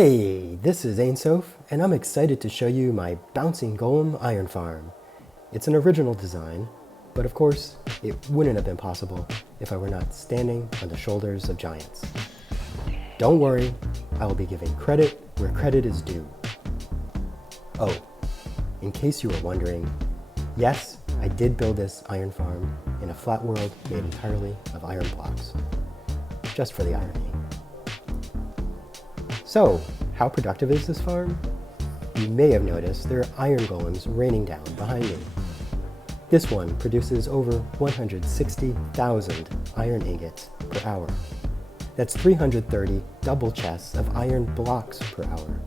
Hey, this is Ainsoph, and I'm excited to show you my Bouncing Golem Iron Farm. It's an original design, but of course, it wouldn't have been possible if I were not standing on the shoulders of giants. Don't worry, I will be giving credit where credit is due. Oh, in case you were wondering, yes, I did build this iron farm in a flat world made entirely of iron blocks. Just for the irony. So, how productive is this farm? You may have noticed there are iron golems raining down behind me. This one produces over 160,000 iron ingots per hour. That's 330 double chests of iron blocks per hour,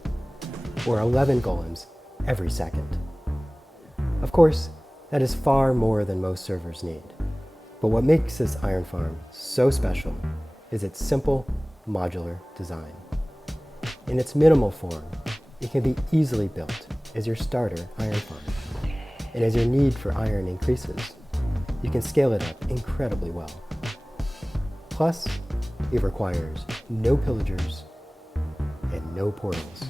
or 11 golems every second. Of course, that is far more than most servers need. But what makes this iron farm so special is its simple, modular design. In its minimal form, it can be easily built as your starter iron farm. And as your need for iron increases, you can scale it up incredibly well. Plus, it requires no pillagers and no portals.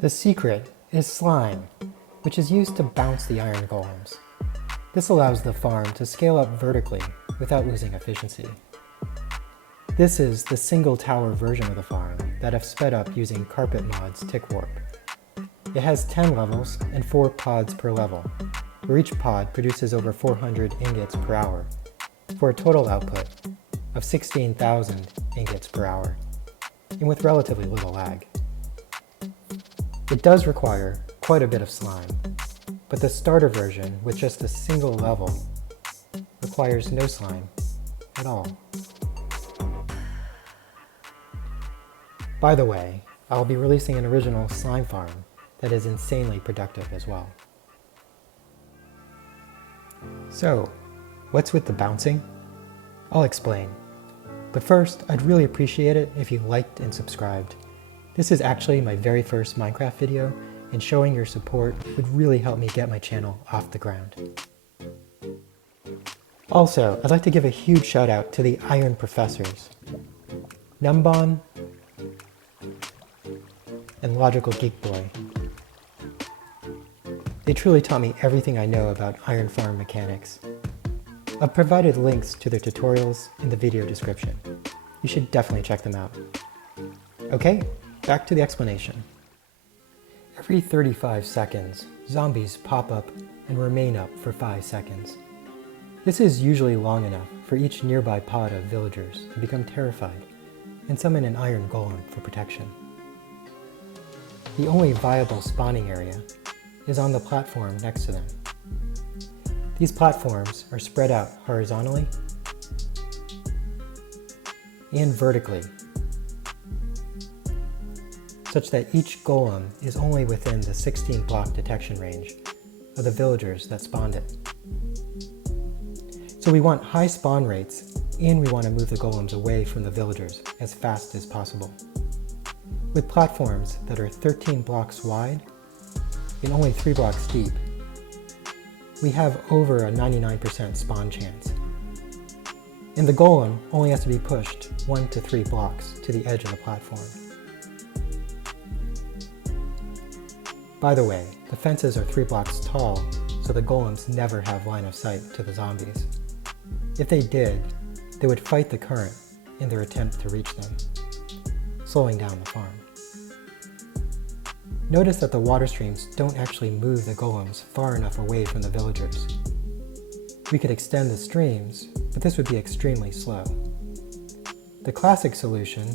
The secret is slime, which is used to bounce the iron golems. This allows the farm to scale up vertically without losing efficiency. This is the single tower version of the farm that I've sped up using Carpet Mod's Tick Warp. It has 10 levels and 4 pods per level, where each pod produces over 400 ingots per hour, for a total output of 16,000 ingots per hour, and with relatively little lag. It does require quite a bit of slime, but the starter version with just a single level requires no slime at all. By the way, I'll be releasing an original slime farm that is insanely productive as well. So, what's with the bouncing? I'll explain. But first, I'd really appreciate it if you liked and subscribed. This is actually my very first Minecraft video, and showing your support would really help me get my channel off the ground. Also, I'd like to give a huge shout out to the Iron Professors, Numbon, and Logical Geek Boy. They truly taught me everything I know about iron farm mechanics. I've provided links to their tutorials in the video description. You should definitely check them out. Okay, back to the explanation. Every 35 seconds, zombies pop up and remain up for 5 seconds. This is usually long enough for each nearby pod of villagers to become terrified and summon an iron golem for protection. The only viable spawning area is on the platform next to them. These platforms are spread out horizontally and vertically, such that each golem is only within the 16 block detection range of the villagers that spawned it. So we want high spawn rates, and we want to move the golems away from the villagers as fast as possible. With platforms that are 13 blocks wide and only 3 blocks deep, we have over a 99% spawn chance. And the golem only has to be pushed 1 to 3 blocks to the edge of the platform. By the way, the fences are 3 blocks tall, so the golems never have line of sight to the zombies. If they did, they would fight the current in their attempt to reach them, slowing down the farm. Notice that the water streams don't actually move the golems far enough away from the villagers. We could extend the streams, but this would be extremely slow. The classic solution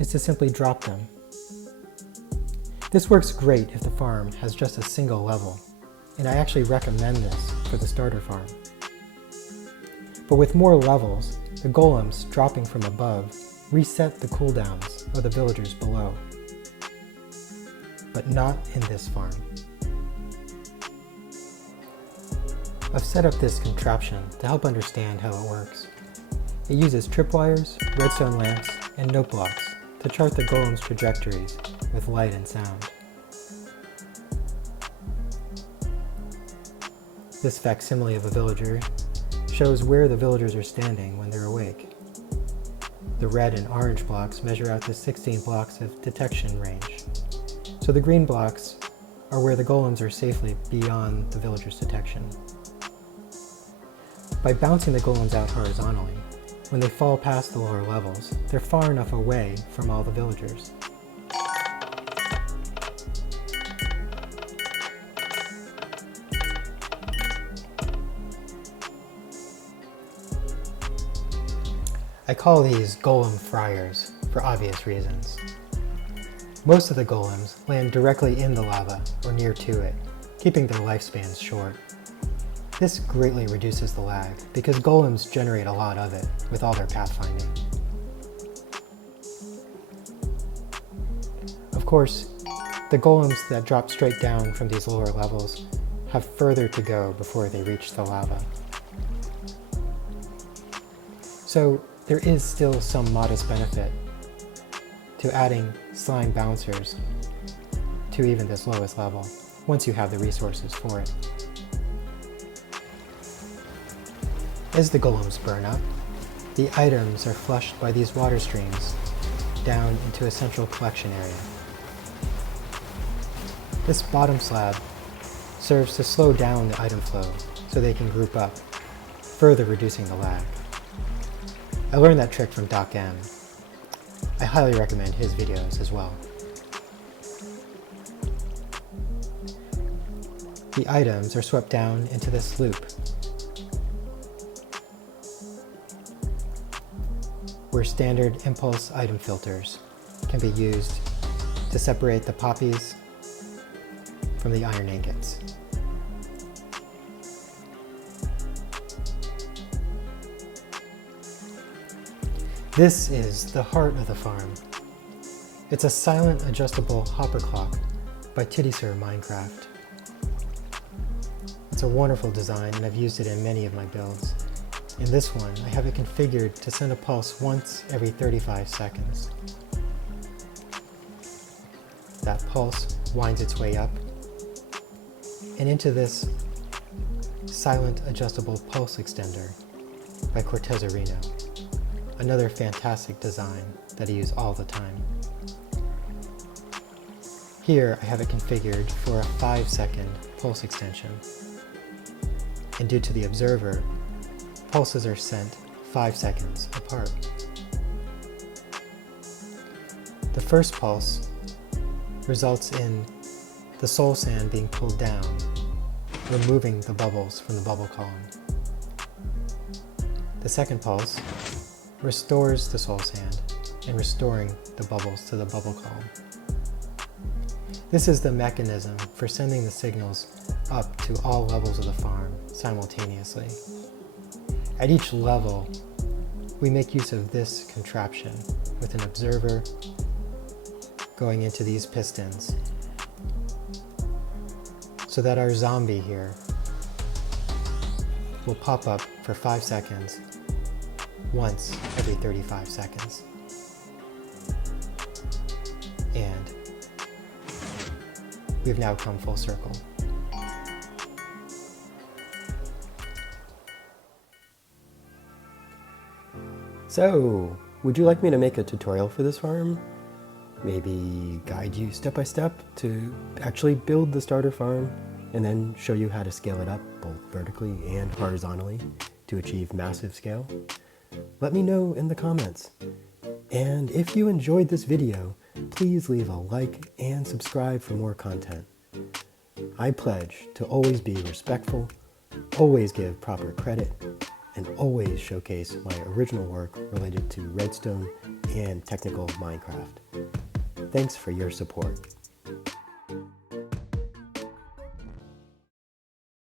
is to simply drop them. This works great if the farm has just a single level, and I actually recommend this for the starter farm. But with more levels, the golems dropping from above reset the cooldowns of the villagers below. But not in this farm. I've set up this contraption to help understand how it works. It uses tripwires, redstone lamps, and note blocks to chart the golem's trajectories with light and sound. This facsimile of a villager shows where the villagers are standing when they're awake. The red and orange blocks measure out to 16 blocks of detection range. So the green blocks are where the golems are safely beyond the villagers' detection. By bouncing the golems out horizontally, when they fall past the lower levels, they're far enough away from all the villagers. I call these Golem Fryers for obvious reasons. Most of the golems land directly in the lava or near to it, keeping their lifespans short. This greatly reduces the lag because golems generate a lot of it with all their pathfinding. Of course, the golems that drop straight down from these lower levels have further to go before they reach the lava. So there is still some modest benefit to adding slime bouncers to even this lowest level, once you have the resources for it. As the golems burn up, the items are flushed by these water streams down into a central collection area. This bottom slab serves to slow down the item flow so they can group up, further reducing the lag. I learned that trick from Doc M. I highly recommend his videos as well. The items are swept down into this loop, where standard impulse item filters can be used to separate the poppies from the iron ingots. This is the heart of the farm. It's a silent adjustable hopper clock by Tittyser Minecraft. It's a wonderful design and I've used it in many of my builds. In this one, I have it configured to send a pulse once every 35 seconds. That pulse winds its way up and into this silent adjustable pulse extender by Cortezarino. Another fantastic design that I use all the time. Here I have it configured for a 5-second pulse extension. And due to the observer, pulses are sent 5 seconds apart. The first pulse results in the soul sand being pulled down, removing the bubbles from the bubble column. The second pulse restores the soul sand and restoring the bubbles to the bubble column. This is the mechanism for sending the signals up to all levels of the farm simultaneously. At each level, we make use of this contraption with an observer going into these pistons so that our zombie here will pop up for 5 seconds once every 35 seconds. And we've now come full circle. So, would you like me to make a tutorial for this farm? Maybe guide you step by step to actually build the starter farm and then show you how to scale it up both vertically and horizontally to achieve massive scale? Let me know in the comments. And if you enjoyed this video, please leave a like and subscribe for more content. I pledge to always be respectful, always give proper credit, and always showcase my original work related to Redstone and technical Minecraft. Thanks for your support.